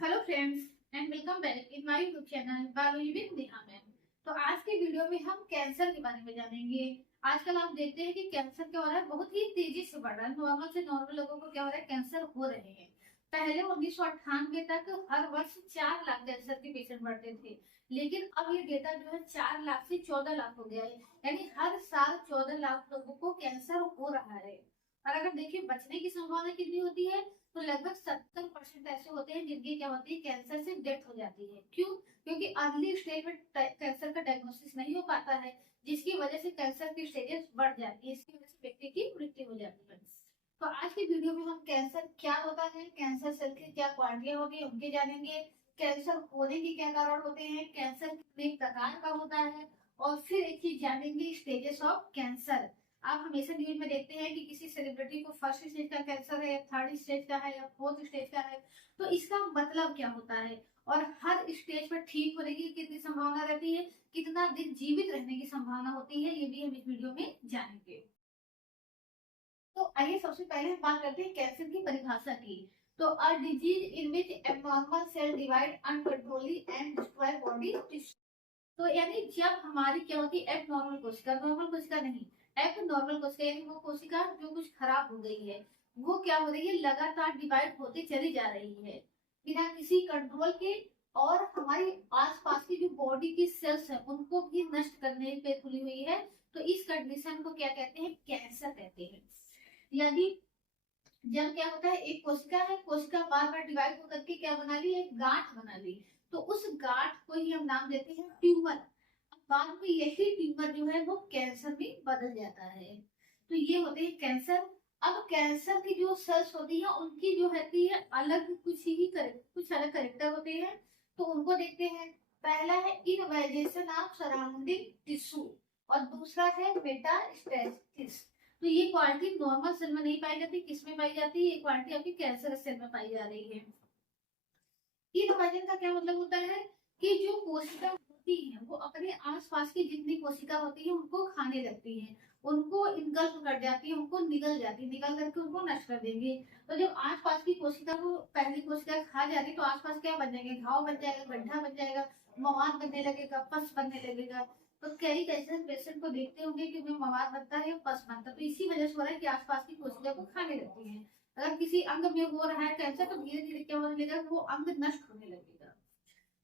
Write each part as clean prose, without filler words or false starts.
Hello friends and welcome back in my YouTube channel biology with Neha ma'am. तो आज के video में हम कैंसर के बारे में जानेंगे। आजकल आप देखते हैं कि कैंसर क्या हो रहा है, बहुत ही तेजी से बढ़ रहा है। नॉर्मल से नॉर्मल लोगों को क्या हो रहा है, कैंसर हो रहे हैं। पहले 1998 तक हर वर्ष 4 लाख कैंसर के पेशेंट बढ़ते थे, लेकिन अब ये डेटा जो है 4 लाख से 14 लाख हो गया है। यानी हर साल 14 लाख लोगों को कैंसर हो रहा है। और अगर देखिए बचने की संभावना कितनी होती है, तो लगभग 70% ऐसे होते हैं जिनकी क्या होती है, कैंसर से डेथ हो जाती है। क्यों? क्योंकि अर्ली स्टेज में कैंसर का डायग्नोसिस नहीं हो पाता है, जिसकी वजह से कैंसर की स्टेजेस बढ़ जाती है। इसकी वजह से व्यक्ति की मृत्यु हो जाती है। तो आज की वीडियो में हम कैंसर क्या होता है, कैंसर सेल की क्या क्वालिटियां होती है उनके जानेंगे। कैंसर होने के क्या कारण होते हैं, कैंसर कितने प्रकार का होता है, और फिर एक चीज जानेंगे, स्टेजेस ऑफ कैंसर। आप हमेशा न्यूज में देखते हैं कि किसी सेलिब्रिटी को फर्स्ट स्टेज का कैंसर है, या थर्ड स्टेज का है, या फोर्थ स्टेज का है। तो इसका मतलब क्या होता है, और हर स्टेज पर ठीक होने की कितनी संभावना रहती है, कितना दिन जीवित रहने की संभावना होती है, ये भी हम इस वीडियो में जानेंगे। तो आइए सबसे पहले हम बात करते हैं कैंसर की परिभाषा की। तो a disease in which abnormal cell divide uncontrollably and destroy body tissue. तो यानी जब हमारी क्या होती है, एबनॉर्मल कोशिका, नॉर्मल कोशिका नहीं, एबनॉर्मल कोशिका यानी वो कोशिका जो कुछ खराब हो गई है, वो क्या हो रही है, लगातार डिवाइड होती चली जा रही है बिना किसी कंट्रोल के। और हमारी आसपास की जो बॉडी की सेल्स है उनको भी नष्ट करने पे तुली हुई है। तो इस कंडीशन को क्या कहते हैं, कैंसर कहते हैं। यानी जब क्या होता है, एक कोशिका है, कोशिका बार बार डिवाइड होकर के क्या बना ली, एक गांठ बना ली। तो उस गांठ को ही हम नाम देते हैं ट्यूमर। अब बाद में यही ट्यूमर जो है वो कैंसर में बदल जाता है। तो ये होते हैं कैंसर। अब कैंसर की जो सेल्स होती है उनकी जो होती है अलग, कुछ अलग करेक्टर होते हैं। तो उनको देखते हैं। पहला है इनवाइजेशन ऑफ सराउंडिंग टिश्यू, और दूसरा है मेटास्टेसिस। तो ये क्वालिटी नॉर्मल सेल में नहीं पाई जाती, किसमें पाई जाती है, ये क्वालिटी आपकी कैंसर सेल में पाई जा रही है। ये विभाजन का क्या मतलब होता है, कि जो कोशिका होती है वो अपने आसपास की जितनी कोशिका होती है उनको खाने लगती है, उनको इनगल्फ कर जाती है, उनको निगल जाती है, निगल करके उनको नष्ट कर देंगे। तो जब आसपास की कोशिका को पहली कोशिका खा जाती है तो आसपास क्या बन जाएंगे, घाव बन जाएगा, गड्ढा बन जाएगा, मवाद बनने लगेगा, पस बनने लगेगा। तो कई कैंसर पेशेंट को देखते होंगे कि उनमें मवाद बनता है, पस बनता है। तो इसी वजह से हो रहा है कि आसपास की कोशिका को खाने लगती है। अगर किसी अंग में हो रहा है कैंसर तो धीरे धीरे क्या होने लगेगा, वो अंग नष्ट होने लगेगा।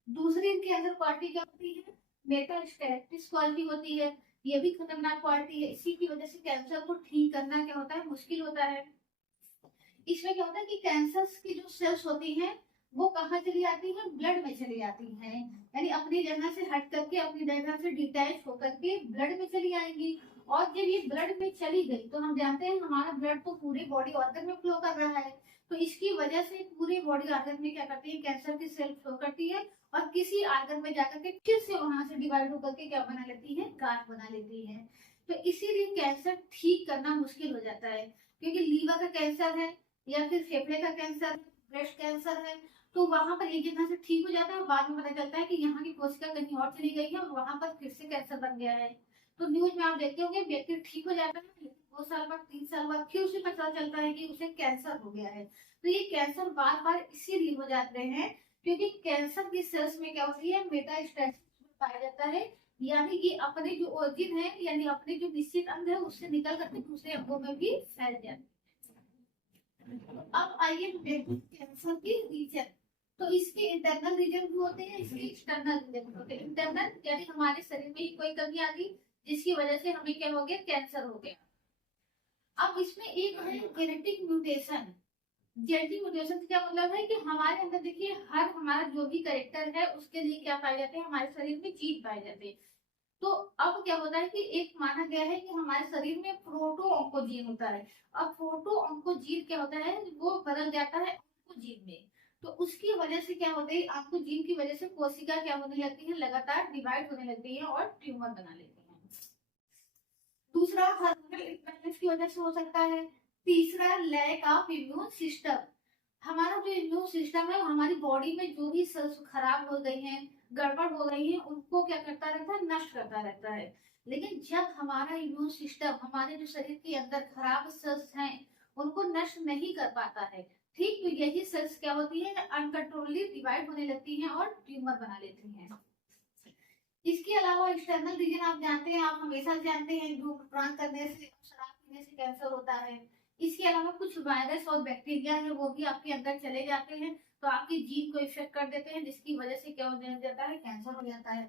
दूसरी इनकी अंदर क्वालिटी क्या होती है, मेटास्टेटिस क्वालिटी होती है। ये भी खतरनाक क्वालिटी है। इसी की वजह से कैंसर को ठीक करना क्या होता है, मुश्किल होता है। इसमें क्या होता है कि कैंसर की जो सेल्स होती हैं वो कहाँ चली जाती है, ब्लड में चली जाती हैं। यानी अपनी जगह से हट करके, अपनी जगह से डिटैच होकर के ब्लड में चली आएंगी। और जब ये ब्लड में चली गई तो हम जानते हैं हमारा ब्लड तो पूरे बॉडी ऑर्गन में फ्लो कर रहा है। तो इसकी वजह से पूरे बॉडी ऑर्गन में क्या करती है, कैंसर की सेल फ्लो करती है, और किसी ऑर्गन में जाकर के फिर से वहां से डिवाइड होकर के क्या बना लेती है, गांठ बना लेती है। तो इसीलिए कैंसर ठीक करना मुश्किल हो जाता है। क्योंकि लीवर का कैंसर है, या फिर फेफड़े का कैंसर, ब्रेस्ट कैंसर है, तो वहां पर एक जगह से ठीक हो जाता है और बाद में पता चलता है कि यहाँ की कोशिका कहीं और चली गई है और वहां पर फिर से कैंसर बन गया है। तो न्यूज में आप देखते होंगे व्यक्ति ठीक हो जाता है, लेकिन 2 साल बाद, 3 साल बाद फिर उसे पता चलता है कि उसे कैंसर हो गया है। तो ये कैंसर बार बार इसीलिए हो जाते हैं क्योंकि कैंसर की सेल्स में क्या होती है, मेटास्टेसिस पाया जाता है। यानी कि अपने जो ओरिजिन है, यानी अपने जो निश्चित अंग है उससे निकल करके दूसरे अंगों में भी फैल जाते हैं। अब आइए हम देखते हैं कैंसर के रीजन। तो इसके इंटरनल रीजन भी होते हैं, इसके एक्सटर्नल रीजन भी होते हैं। इंटरनल यानी हमारे शरीर में ही कोई कमी आ गई जिसकी वजह से हमें क्या हो गया, कैंसर हो गया। अब इसमें एक है जेनेटिक म्यूटेशन। जेनेटिक म्यूटेशन से क्या मतलब है कि हमारे अंदर देखिए हर हमारा जो भी करेक्टर है उसके लिए क्या पाए जाते हैं, हमारे शरीर में जीन पाए जाते हैं। तो अब क्या होता है कि एक माना गया है कि हमारे शरीर में प्रोटो ऑन्कोजीन होता है। अब प्रोटो ऑन्कोजीन क्या होता है, वो बदल जाता है ऑन्कोजीन में। तो उसकी वजह से क्या होता है, ऑन्कोजीन की वजह से कोशिका क्या होने लगती है, लगातार डिवाइड होने लगती है और ट्यूमर बना लेती है। दूसरा हार्मोनल इम्बैलेंस की वजह से हो सकता है। तीसरा लैक ऑफ इम्यून सिस्टम। हमारा जो इम्यून सिस्टम है हमारी बॉडी में जो भी सेल्स खराब हो गई हैं, गड़बड़ हो गई है, उनको क्या करता रहता है, नष्ट करता रहता है। लेकिन जब हमारा इम्यून सिस्टम हमारे जो शरीर के अंदर खराब सेल्स हैं उनको नष्ट नहीं कर पाता है, ठीक, तो यही सेल्स क्या होती है, अनकंट्रोलली डिवाइड होने लगती हैं और ट्यूमर बना लेती हैं। इसके अलावा एक्सटर्नल रीजन आप जानते हैं, आप हमेशा जानते हैं धूम्रपान करने से, शराब पीने से कैंसर होता है। इसके अलावा कुछ वायरस और बैक्टीरिया है वो भी आपके अंदर चले जाते हैं, तो आपके जीन को इफेक्ट कर देते हैं, जिसकी वजह से क्या हो जाता है, कैंसर हो जाता है।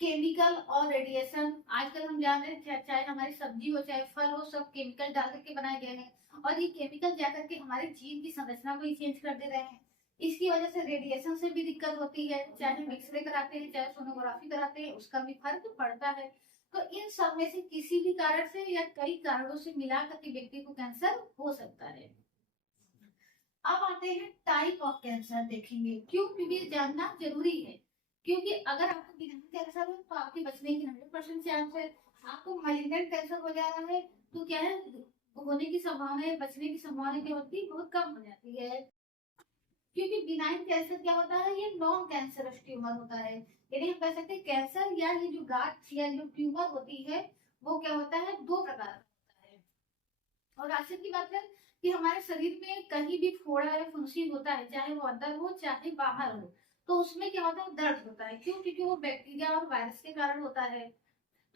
केमिकल और रेडिएशन, आजकल हम जान रहे हैं चाहे हमारी सब्जी हो चाहे फल हो, सब केमिकल डाल करके बनाए गए हैं, और ये केमिकल जाकर के हमारे जीन की संरचना को ही चेंज कर दे रहे हैं। इसकी वजह से रेडिएशन से भी दिक्कत होती है, चाहे हम एक्सरे कराते हैं चाहे सोनोग्राफी कराते हैं, उसका भी फर्क पड़ता है। तो इन सब में से किसी भी कारण से या कई कारणों से मिलाकर के व्यक्ति को कैंसर हो सकता है। अब आते हैं टाइप ऑफ कैंसर देखेंगे, क्यों, क्योंकि ये जानना जरूरी है। क्योंकि अगर आपको बिना कैंसर हो तो आपके बचने की 100% चांस है। आपको माइग्रेन कैंसर हो जा रहा है तो क्या है, होने की संभावना है, बचने की संभावना क्या होती है, बहुत कम हो जाती है। क्योंकि बिनाइन कैंसर क्या होता है, ये नॉन कैंसरस ट्यूमर होता है, यानी हम कह सकते हैं कैंसर या ये जो गांठ या जो ट्यूमर होती है वो क्या होता है, दो प्रकार का होता है। और राशिद की बात करें कि हमारे शरीर में कहीं भी फोड़ा या फुंसी होता है, चाहे वो अंदर हो चाहे बाहर हो, तो उसमें क्या होता है, दर्द होता है। क्यों, क्योंकि वो बैक्टीरिया और वायरस के कारण होता है,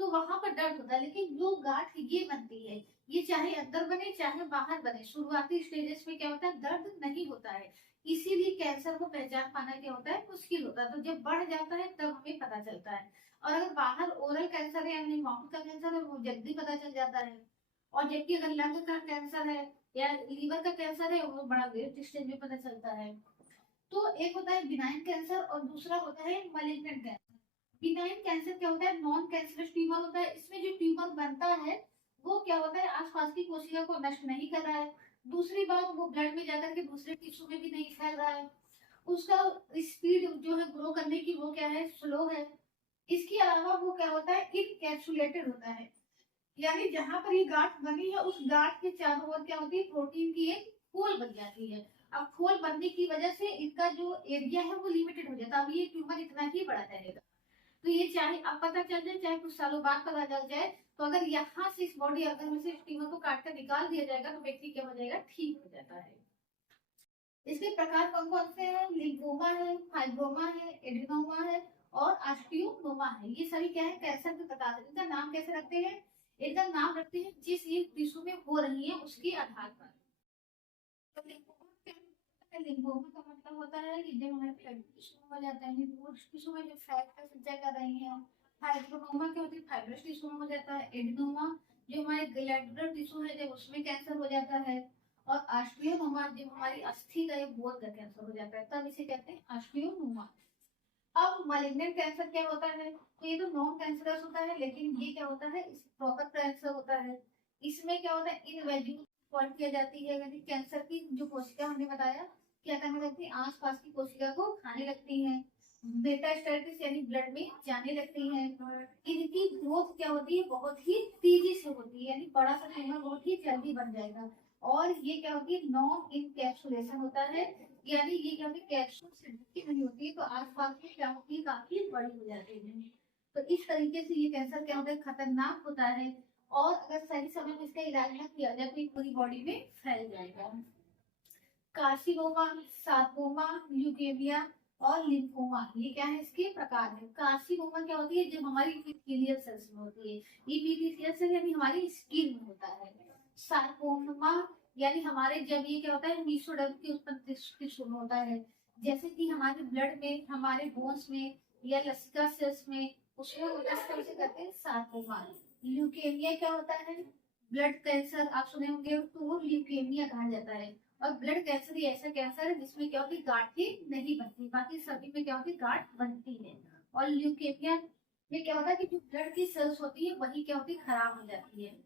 तो वहां पर दर्द होता है। लेकिन जो गांठ ये बनती है, ये चाहे अंदर बने चाहे बाहर बने, शुरुआती स्टेजेस में क्या होता है, दर्द नहीं होता है। इसीलिए कैंसर को पहचान पाना क्या होता है, मुश्किल होता है। तो जब बढ़ जाता है तब हमें पता चलता है। और अगर बाहर ओरल कैंसर है यानी माउथ का कैंसर है, वो जल्दी पता चल जाता है। और जबकि अगर लंग का कैंसर है या लीवर का कैंसर है, वो बड़ा लेट स्टेज में पता चलता है। तो एक होता है बिनाइन कैंसर और दूसरा होता है मलिग्नेंट कैंसर। बिनाइन कैंसर क्या होता है, नॉन कैंसरस ट्यूमर होता है। इसमें जो ट्यूमर बनता है वो क्या होता है, आसपास की कोशिका को नष्ट नहीं कर रहा है। दूसरी बात, वो ब्लड में जाकर के दूसरे टिश्यू में भी नहीं फैल रहा है। उसका स्पीड जो है ग्रो करने की वो क्या है, स्लो है। इसके अलावा वो क्या होता है, इनकैप्सुलेटेड होता है, यानी जहां पर ये गांठ बनी है उस गांठ के चारों ओर क्या होती है, प्रोटीन की एक खोल बन जाती है। अब खोल बनने की वजह से इनका जो एरिया है वो लिमिटेड हो जाता है। अब ये ट्यूमर इतना ही बड़ा रहेगा। तो ये चाहे अब पता चल जाए चाहे कुछ सालों बाद पता चल जाए, तो अगर यहाँ से इस बॉडी अगर में से इस ट्यूमर को काट कर निकाल दिया जाएगा तो व्यक्ति क्या हो जाएगा, ठीक हो जाता है। इसके प्रकार कौन कौन से हैं, लिम्फोमा है, फाइब्रोमा है, एडिनोमा है और ऑस्टियोमा है। ये सभी क्या है, कैंसर के प्रकार है। इनका नाम कैसे रखते हैं, इनका नाम रखते हैं जिस ये टिश्यू में हो रही है उसके आधार पर। तो लिम्फोमा का मतलब होता है कि जब हमारे ब्लड टिश्यू हो जाता है, वो टिश्यू में जो फैट का सज्जा कर रही है। फाइब्रोमा क्या होती है, फाइब्रस टिश्यू में हो जाता है। एडिनोमा जो हमारे ग्लैंडुलर टिश्यू है जब उसमें कैंसर हो जाता है। और ऑस्टियोमा जब हमारी अस्थि का एक बोल का कैंसर हो जाता है तब इसे कहते हैं ऑस्टियोमा। अब मालिग्नेंट कैंसर क्या होता है, तो ये तो नॉन कैंसरस होता है, लेकिन ये क्या होता है, प्रॉपर कैंसर होता है। इसमें क्या होता है, इनवेजिव पॉइंट किया जाती है, यानी कैंसर की जो कोशिका हमने बताया क्या करने लगती है, आसपास की कोशिका को खाने लगती है। बेटा स्टेटिस यानी ब्लड में जाने लगती है। इनकी ग्रोथ क्या होती है, बहुत ही तेजी से होती है, यानी बड़ा सा ट्यूमर बहुत ही जल्दी बन जाएगा। और ये क्या होती है, नॉन इनकैप्सुलेशन होता है, यानी ये क्या होती है, कैप्सूल से ढकी नहीं होती है, तो आसपास की क्या होती है, काफी बड़ी हो जाती है। तो इस तरीके से ये कैंसर क्या होता है, खतरनाक होता है। और अगर सही समय में इसका इलाज न किया जाए तो ये पूरी बॉडी में फैल जाएगा। कार्सिनोमा, सार्कोमा, ल्यूकेमिया और लिम्फोमा, ये क्या है, इसके प्रकार है। कार्सिनोमा क्या होती है, जब हमारी इपिथेलियल सेल्स में होती है। इपिथेलियल सेल यानी हमारी स्किन में होता है। सार्कोमा यानी हमारे जब ये क्या होता है, मीसोडर्म की उत्पत्ति टिश्यू में होता है, जैसे कि हमारे ब्लड में, हमारे बोन्स में या लसिका सेल्स में, उसमें होता है, उसे कहते हैं सार्कोमा। ल्यूकेमिया क्या होता है, ब्लड कैंसर आप सुने होंगे, तो वो ल्यूकेमिया कहा जाता है। और ब्लड कैंसर ही ऐसा कैंसर है जिसमें क्या होती है, गांठें नहीं बनती, बाकी सभी में क्या होती है, गांठ बनती है। और ल्यूकेमिया में क्या होता है कि जो ब्लड की सेल्स होती है वही क्या होती है, खराब हो जाती है।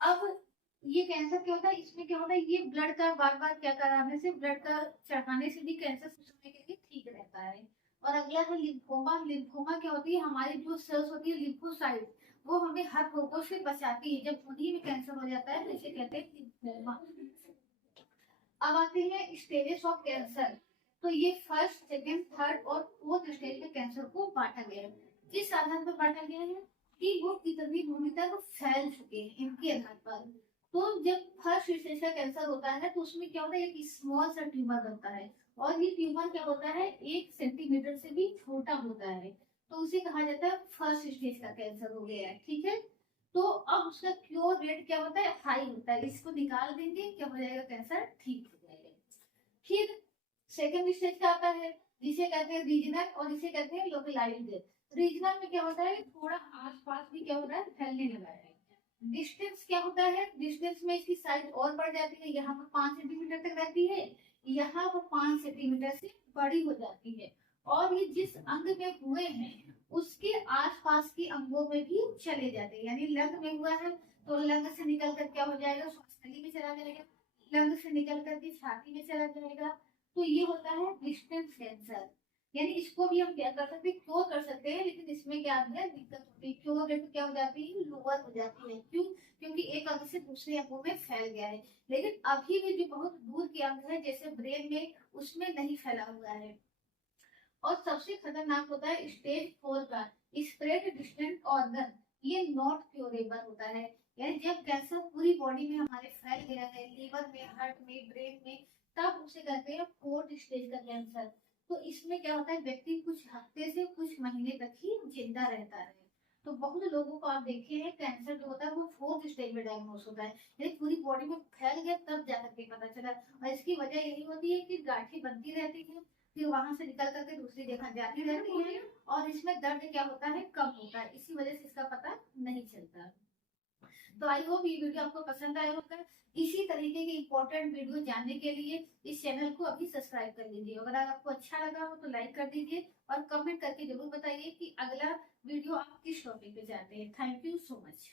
अब ये कैंसर क्या होता है, इसमें क्या होता है, ये ब्लड का बार बार क्या कराने से, ब्लड का चढ़ाने से भी कैंसर कुछ समय के लिए ठीक रहता है। और अगला है लिम्फोमा। लिम्फोमा क्या होती है, हमारी जो सेल्स होती है लिम्फोसाइट, वो हमें हर रोगों से बचाती है। जब उन्हीं में कैंसर हो जाता है तो इसे कहते हैं लिम्फोमा। अब आते हैं स्टेजेस ऑफ कैंसर। तो ये फर्स्ट, सेकंड, थर्ड और फोर्थ स्टेज में कैंसर को बांटा गया है। किस आधार पर बांटा गया है कि वो कितनी दूरी तक फैल चुके हैं, इनके आधार पर। तो जब फर्स्ट स्टेज का कैंसर होता है तो उसमें क्या होता है, एक स्मॉल सा ट्यूमर बनता है, और ये ट्यूमर क्या होता है 1 सेंटीमीटर से भी छोटा होता है, तो उसे कहा जाता है फर्स्ट स्टेज का कैंसर हो गया है। ठीक है, तो अब उसका क्योर रेट क्या होता है, हाई होता है, इसको निकाल देंगे क्या हो जाएगा, कैंसर ठीक हो जाएगा। फिर सेकंड स्टेज क्या आता है, जिसे कहते हैं रीजनल और जिसे कहते हैं लोकलाइज्ड। रीजनल में क्या होता है, थोड़ा आसपास भी क्या हो रहा है, फैलने लगा है। डिस्टेंस क्या होता है, डिस्टेंस में इसकी साइज और बढ़ जाती है, यहाँ पर 5 सेंटीमीटर तक रहती है, यहाँ पर 5 सेंटीमीटर से बड़ी हो जाती है, और ये जिस अंग में हुए हैं उसके आसपास के अंगों में भी चले जाते हैं। यानी लंग में हुआ है तो लंग से निकल कर क्या हो जाएगा, श्वासनली में चला जाएगा, लंग से निकल कर के छाती में चला जाएगा। तो ये होता है डिस्टेंस कैंसर। यानी इसको भी हम क्या कर सकते हैं, क्योर कर सकते हैं, लेकिन इसमें क्या है, दिक्कत होती है, क्योर रेट क्या हो जाती है, लोअर हो जाती है। क्यों, क्योंकि एक अंग से दूसरे अंगों में फैल गया है, लेकिन अभी भी जो बहुत दूर के अंग है जैसे ब्रेन में, उसमें नहीं फैला हुआ है। और सबसे खतरनाक होता है स्टेज 4 का स्प्रेड डिस्टेंट ऑर्गन, ये नॉट क्योरेबल होता है। यानी जब कैंसर पूरी बॉडी में हमारे फैल गया है, लीवर में, हार्ट में, ब्रेन में, तब उसे कहते हैं 4th स्टेज का कैंसर। तो इसमें क्या होता है, व्यक्ति कुछ हफ्ते से कुछ महीने तक ही जिंदा रहता है। तो बहुत लोगों को आप देखे हैं कैंसर जो होता है वो 4th स्टेज में डायग्नोस होता है, यानी पूरी बॉडी में फैल गया तब जाकर के पता चला। और इसकी वजह यही होती है कि गांठें बनती रहती है, फिर वहां से निकल करके दूसरी जगह जाती रहती है, और इसमें दर्द क्या होता है, कम होता है, इसी वजह से इसका पता नहीं चलता। तो आई होप ये वीडियो आपको पसंद आया होगा। इसी तरीके के इंपॉर्टेंट वीडियो जानने के लिए इस चैनल को अभी सब्सक्राइब कर लीजिए। अगर आपको अच्छा लगा हो तो लाइक कर दीजिए, और कमेंट करके जरूर बताइए कि अगला वीडियो आप किस टॉपिक पे चाहते हैं। Thank you so much.